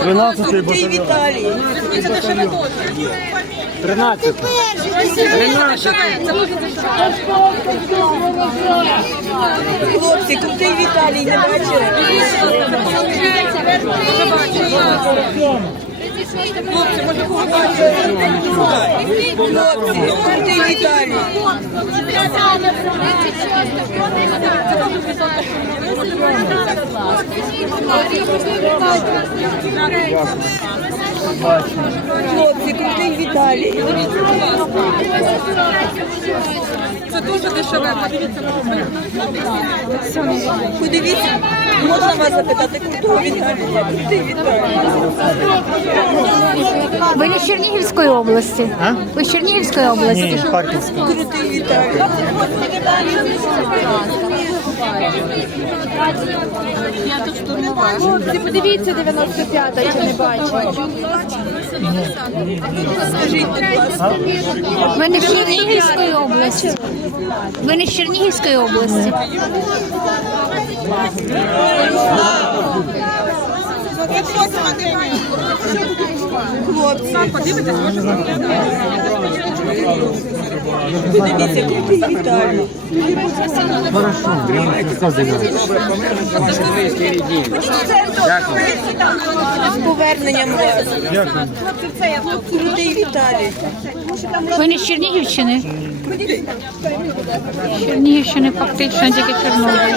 Тринадцятий батальйон. 13. Хлопці, Віталій, не бачили? Хлопці, крутий Віталій. Хлопці, крутий Віталій. Дешеве. Подивіться, можна вас запитати, крутого він Крутий Віталій. Ви не з Чернігівської області? А? Ви з Чернігівської області? Ні. Крутий Віталій. Хлопці, подивіться 95-та, я не бачу. Ви не з Чернігівської області? Ви не з Чернігівської області? Хлопці. Подивіться, крутий Віталій. З поверненням. Крутий Віталій. Ви не з Чернігівщини? З Чернігівщини фактично тільки Чорнобиль.